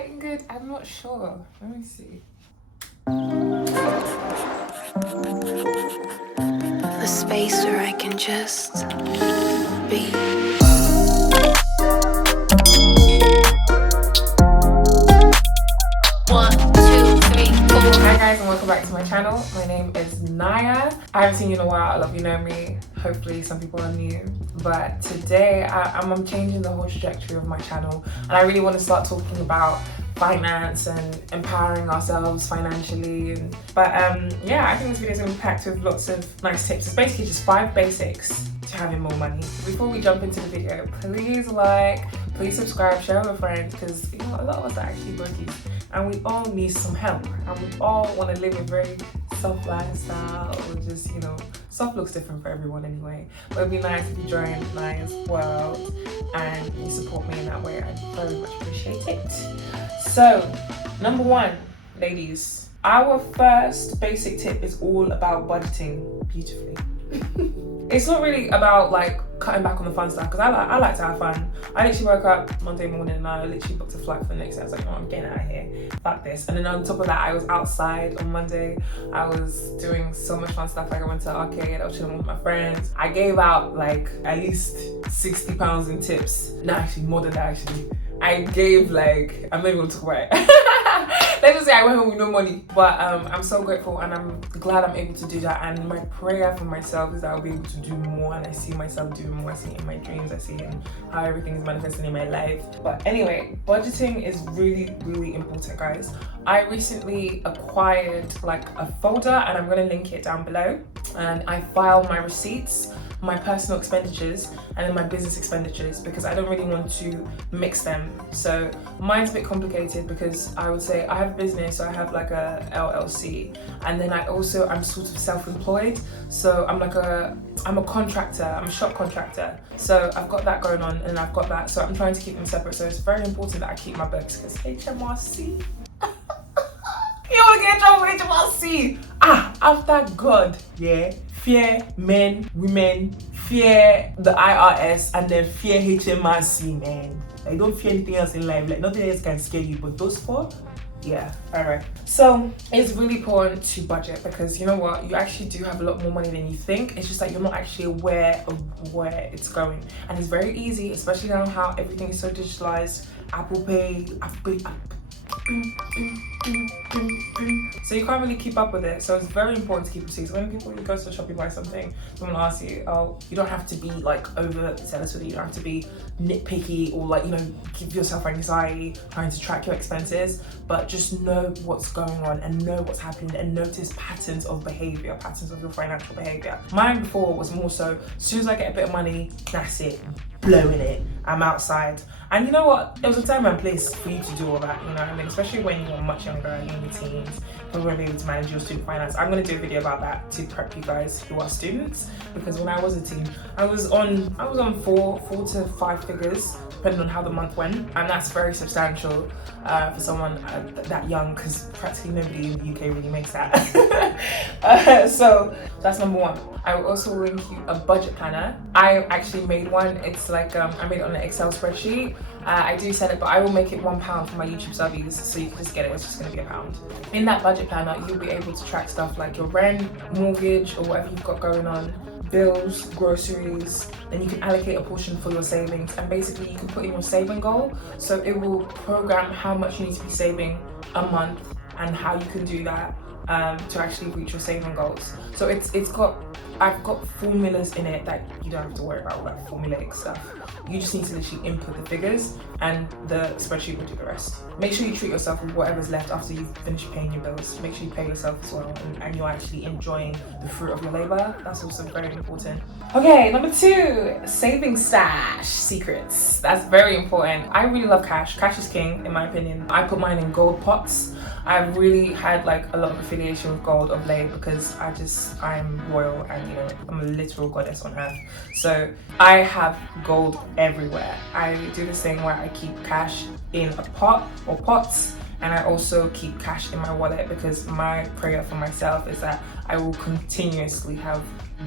lighting good? I'm not sure. Let me see. A space where I can just be. Hi guys, and welcome back to my channel. My name is Naya. I haven't seen you in a while. I love you know me. Hopefully some people are new, but today I'm changing the whole trajectory of my channel, and I really want to start talking about finance and empowering ourselves financially. Yeah, I think this video is going to be packed with lots of nice tips. It's basically just 5 basics to having more money. Before we jump into the video, please please subscribe, share with a friend, because you know a lot of us are actually brokies and we all need some help, and we all want to live a very soft lifestyle, or just, you know, soft looks different for everyone anyway, but it'd be nice if you join Naya's world and you support me in that way. I very much appreciate it. So, number 1, ladies, our first basic tip is all about budgeting beautifully. It's not really about like cutting back on the fun stuff, because I like to have fun. I literally woke up Monday morning and I literally booked a flight for the next day. I was like, no, I'm getting out of here, fuck this. And then on top of that, I was outside on Monday. I was doing so much fun stuff. Like I went to the arcade, I was chilling with my friends. I gave out like at least £60 in tips. No, actually more than that actually. I gave like, I'm not even gonna talk about it. Let's just say I went home with no money, but I'm so grateful and I'm glad I'm able to do that. And my prayer for myself is that I'll be able to do more, and I see myself doing more. I see it in my dreams, I see it in how everything is manifesting in my life. But anyway, budgeting is really, really important, guys. I recently acquired like a folder, and I'm gonna link it down below, and I file my receipts, my personal expenditures, and then my business expenditures, because I don't really want to mix them. So mine's a bit complicated because I would say I have a business, so I have like a LLC, and then I'm sort of self-employed. So I'm a contractor, I'm a shop contractor. So I've got that going on, and I've got that. So I'm trying to keep them separate. So it's very important that I keep my books, because HMRC. You wanna get in trouble with HMRC? After God, yeah. Fear men, women, fear the IRS, and then fear HMRC, man. Like, don't fear anything else in life. Like, nothing else can scare you, but those 4, yeah, all right. So it's really important to budget, because you know what, you actually do have a lot more money than you think. It's just that you're not actually aware of where it's going, and it's very easy, especially now how everything is so digitalized. Apple Pay. So you can't really keep up with it. So it's very important to keep receipts. When people go to the shop, you buy something, someone asks you, oh, you don't have to be like overzealous with it. You don't have to be nitpicky or like, you know, give yourself anxiety trying to track your expenses, but just know what's going on and know what's happening, and notice patterns of behavior, patterns of your financial behavior. Mine before was more so, as soon as I get a bit of money, that's it, blowing it, I'm outside. And you know what, there was a time and place for you to do all that, you know what I mean? Especially when you're much younger, you're in your teens, you won't be able to manage your student finance. I'm going to do a video about that to prep you guys who are students, because when I was a teen, I was on 4 to 5 figures, depending on how the month went, and that's very substantial for someone that young, because practically nobody in the UK really makes that. So that's number 1. I will also link you a budget planner. I actually made one. It's like I made it on an Excel spreadsheet. I do sell it, but I will make it £1 for my YouTube subbies, so you can just get it. It's just going to be £1. In that budget planner, you'll be able to track stuff like your rent, mortgage, or whatever you've got going on, bills, groceries. Then you can allocate a portion for your savings, and basically you can put in your saving goal. So it will program how much you need to be saving a month and how you can do that to actually reach your saving goals. So I've got formulas in it that you don't have to worry about all that formulaic stuff. You just need to literally input the figures, and the spreadsheet will do the rest. Make sure you treat yourself with whatever's left after you've finished paying your bills. Make sure you pay yourself as well, and you're actually enjoying the fruit of your labor. That's also very important. Okay, number 2, saving stash secrets. That's very important. I really love cash. Cash is king, in my opinion. I put mine in gold pots. I've really had like a lot of affiliation with gold of late, because I'm royal, and you know, I'm a literal goddess on earth. So I have gold everywhere. I do this thing where I keep cash in a pot or pots, and I also keep cash in my wallet, because my prayer for myself is that I will continuously have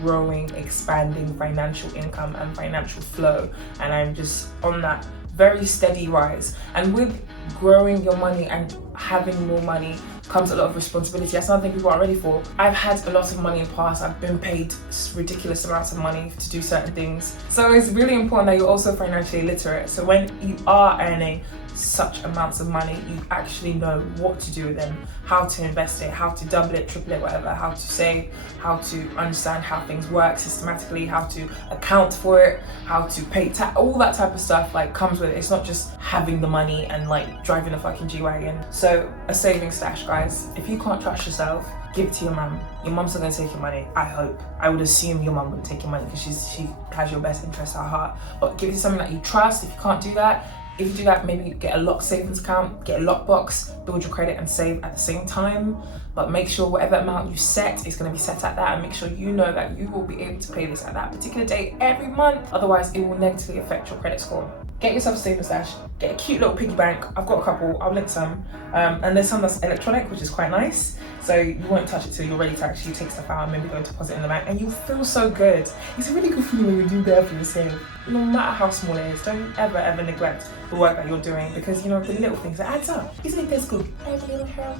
growing, expanding financial income and financial flow, and I'm just on that very steady rise. And with growing your money and having more money comes a lot of responsibility. That's something people aren't ready for. I've had a lot of money in the past. I've been paid ridiculous amounts of money to do certain things. So it's really important that you're also financially literate. So when you are earning such amounts of money, you actually know what to do with them, how to invest it, how to double it, triple it, whatever, how to save, how to understand how things work systematically, how to account for it, how to pay tax, all that type of stuff like comes with it. It's not just having the money and like driving a fucking G-Wagon. So a saving stash, guys. If you can't trust yourself, give it to your mum. Your mum's not gonna take your money, I hope. I would assume your mum would take your money because she has your best interest at heart. But give it to something that you trust. If you can't do that, if you do that, maybe get a lock savings account, get a Loqbox, build your credit and save at the same time. But make sure whatever amount you set is going to be set at that, and make sure you know that you will be able to pay this at that particular date every month. Otherwise, it will negatively affect your credit score. Get yourself a savings stash, get a cute little piggy bank. I've got a couple, I'll link some. And there's some that's electronic, which is quite nice. So you won't touch it till you're ready to actually take stuff out and maybe go and deposit in the bank, and you'll feel so good. It's a really good feeling when you do that for yourself. No matter how small it is, don't ever neglect the work that you're doing, because you know the little things, it adds up. Isn't it this good? Every little help.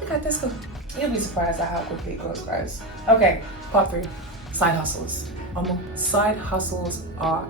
Look at this good. You'll be surprised at how quickly it goes, guys. Okay, part 3, side hustles. Side hustles are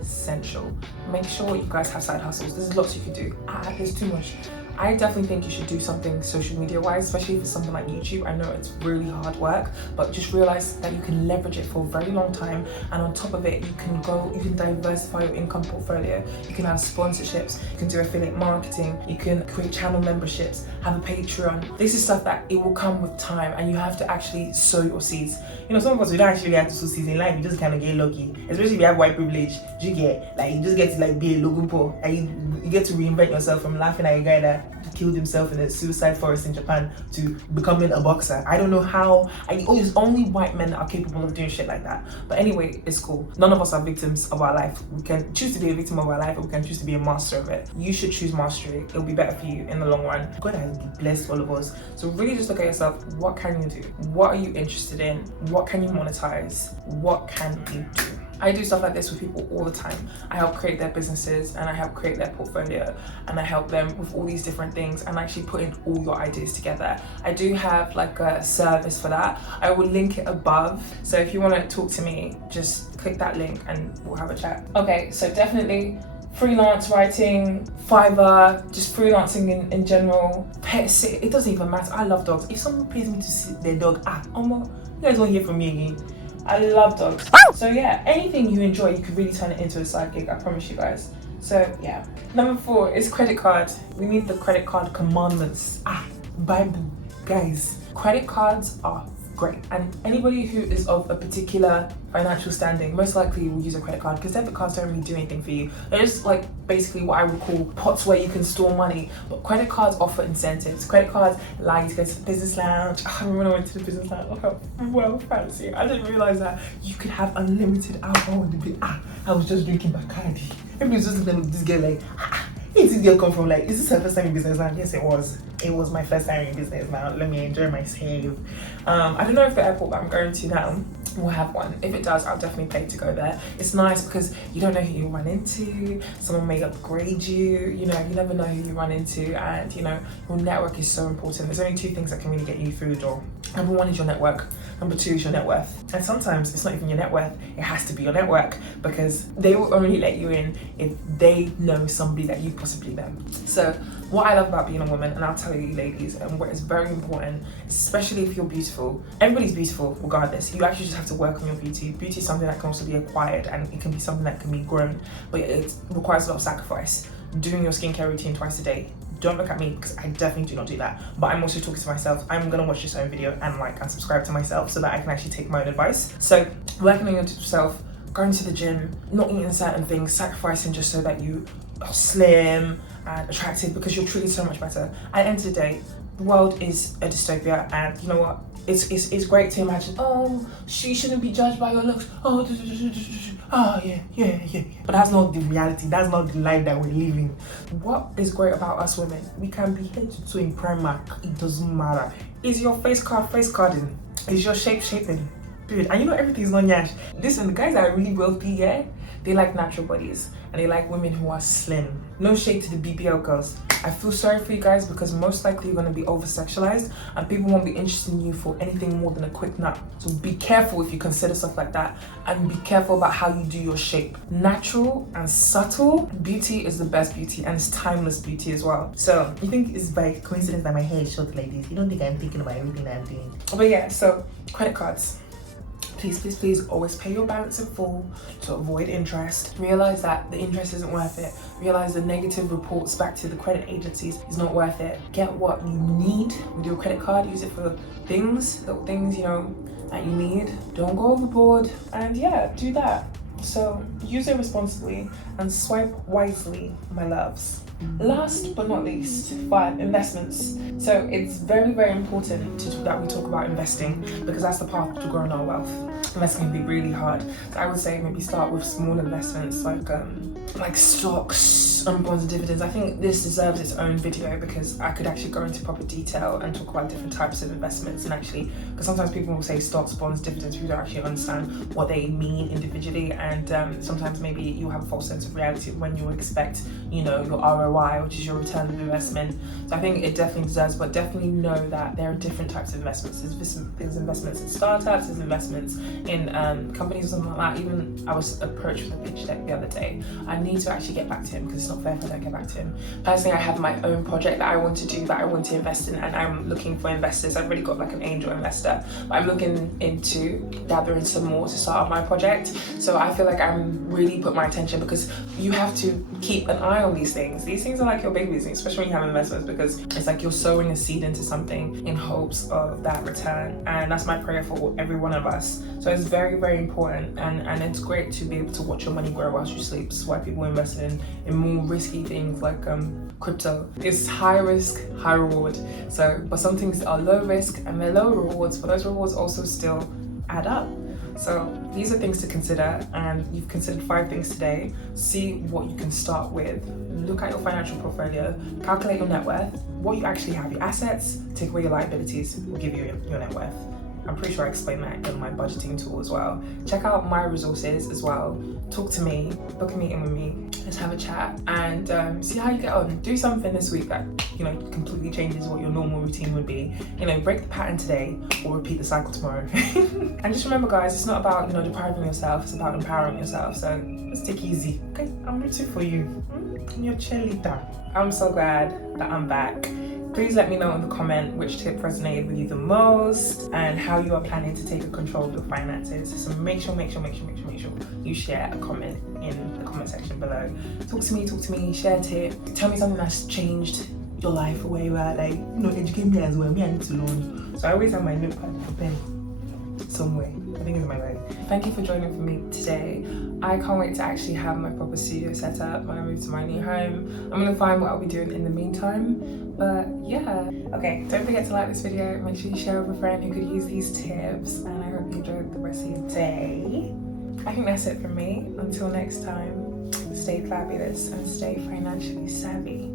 essential. Make sure you guys have side hustles. There's lots you can do. There's too much. I definitely think you should do something social media wise, especially if it's something like YouTube. I know it's really hard work, but just realize that you can leverage it for a very long time, and on top of it, you can diversify your income portfolio. You can have sponsorships, you can do affiliate marketing, you can create channel memberships, have a Patreon. This is stuff that it will come with time, and you have to actually sow your seeds. You know, some of us, we don't actually have to sow seeds in life. You just kind of get lucky, especially if you have white privilege. You just get to like be a Logan Paul, and you get to reinvent yourself from laughing at a guy that killed himself in a suicide forest in Japan to becoming a boxer. I don't know how. It's only white men that are capable of doing shit like that. But anyway, it's cool. None of us are victims of our life. We can choose to be a victim of our life, or we can choose to be a master of it. You should choose mastery. It'll be better for you in the long run. God has blessed all of us. So really just look at yourself. What can you do? What are you interested in? What can you monetize? What can you do? I do stuff like this with people all the time. I help create their businesses, and I help create their portfolio, and I help them with all these different things, and actually putting all your ideas together. I do have like a service for that. I will link it above. So if you want to talk to me, just click that link and we'll have a chat. Okay, so definitely freelance writing, Fiverr, just freelancing in general. Pet sit, it doesn't even matter. I love dogs. If someone pays me to sit their dog, you guys won't hear from me again. I love dogs. So yeah, anything you enjoy, you can really turn it into a side gig, I promise you guys. So yeah. Number 4 is credit card. We need the credit card commandments. Bible. Guys, credit cards are great, and anybody who is of a particular financial standing most likely will use a credit card, because debit cards don't really do anything for you. They're just like basically what I would call pots where you can store money, but credit cards offer incentives. Credit cards allow you to go to the business lounge. I remember when I went to the business lounge, look how well fancy. I didn't realize that you could have unlimited alcohol in the bit. I was just drinking Bacardi. Everybody's just looking at this girl like, where did this girl come from? Like, is this her first time in business now? Yes, it was. It was my first time in business now. Let me enjoy my save. I don't know if the airport that I'm going to now will have one. If it does, I'll definitely pay to go there. It's nice because you don't know who you run into. Someone may upgrade you. You know, you never know who you run into, and you know, your network is so important. There's only 2 things that can really get you through the door. Number 1 is your network. Number 2 is your net worth. And sometimes it's not even your net worth, it has to be your network, because they will only let you in if they know somebody that you possibly know. So what I love about being a woman, and I'll tell you ladies, and what is very important, especially if you're beautiful, everybody's beautiful regardless. You actually just have to work on your beauty. Beauty is something that can also be acquired, and it can be something that can be grown, but it requires a lot of sacrifice. Doing your skincare routine twice a day. Don't look at me, because I definitely do not do that. But I'm also talking to myself. I'm gonna watch this own video and like and subscribe to myself so that I can actually take my own advice. So working on yourself, going to the gym, not eating certain things, sacrificing just so that you are slim and attractive, because you're treated so much better. At the end of the day, the world is a dystopia, and you know what? It's great to imagine, oh, she shouldn't be judged by your looks. Yeah. But that's not the reality. That's not the life that we're living. What is great about us women? We can be head to toe in Primark. It doesn't matter. Is your face carding? Is your shape shaping? Dude, and you know everything's not yash. Listen, the guys that are really wealthy, yeah, they like natural bodies. and they like women who are slim. No shade to the BBL girls. I feel sorry for you guys because most likely you're going to be over-sexualized and people won't be interested in you for anything more than a quick nut. So be careful if you consider stuff like that, and be careful about how you do your shape. Natural and subtle beauty is the best beauty, and it's timeless beauty as well. So You think it's by coincidence that my hair is short like this? You don't think I'm thinking about everything that I'm doing? but yeah, so credit cards. Please always pay your balance in full to avoid interest. Realize that the interest isn't worth it. Realize the negative reports back to the credit agencies is not worth it. Get what you need with your credit card. Use it for little things, you know, that you need. Don't go overboard, and yeah, do that. So use it responsibly and swipe wisely, my loves. Last but not least, 5, investments. So it's very important that we talk about investing, because that's the path to growing our wealth. Investing can be really hard. So I would say maybe start with small investments like stocks and bonds and dividends. I think this deserves its own video because I could actually go into proper detail and talk about different types of investments, and actually, because sometimes people will say stocks, bonds, dividends, people don't actually understand what they mean individually, and sometimes maybe you have a false sense of reality when you expect, you know, your ROI, which is your return of investment. So I think it definitely deserves, but definitely know that there are different types of investments. There's investments in startups, there's investments in companies or something like that. Even I was approached with a pitch deck the other day. I need to actually get back to him because it's not fair if I don't get back to him. Personally, I have my own project that I want to do, that I want to invest in, and I'm looking for investors. I've already got like an angel investor, but I'm looking into gathering some more to start up my project. So I feel like I'm really put my attention, because you have to keep an eye on these things. These things are like your babies, especially when you have investments, because it's like you're sowing a seed into something in hopes of that return. And that's my prayer for every one of us. So it's very important, and it's great to be able to watch your money grow whilst you sleep. This is why people invest in more risky things like crypto. It's high risk, high reward. So, but some things are low risk and they're low rewards, but those rewards also still add up. So these are things to consider, and you've considered 5 things today. See what you can start with. Look at your financial portfolio, calculate your net worth, what you actually have, your assets, take away your liabilities, will give you your net worth. I'm pretty sure I explained that in my budgeting tool as well. Check out my resources as well. Talk to me, book a meeting with me. Let's have a chat and see how you get on. Do something this week that, you know, completely changes what your normal routine would be. You know, break the pattern today or repeat the cycle tomorrow. And just remember, guys, it's not about, you know, depriving yourself. It's about empowering yourself. So let's take it easy. Okay, I'm rooting for you. I'm your cheerleader. I'm so glad that I'm back. Please let me know in the comment which tip resonated with you the most and how you are planning to take control of your finances. So make sure you share a comment in the comment section below. Talk to me, share a tip. Tell me something that's changed your life or where you are, like, you know, educate me as well. Me, I need to learn. So I always have my notepad prepared somewhere. I think it's in my bag. Thank you for joining for me today. I can't wait to actually have my proper studio set up when I move to my new home. I'm gonna find what I'll be doing in the meantime. But yeah. Okay, don't forget to like this video. Make sure you share with a friend who could use these tips. And I hope you enjoyed the rest of your day. I think that's it from me. Until next time, stay fabulous and stay financially savvy.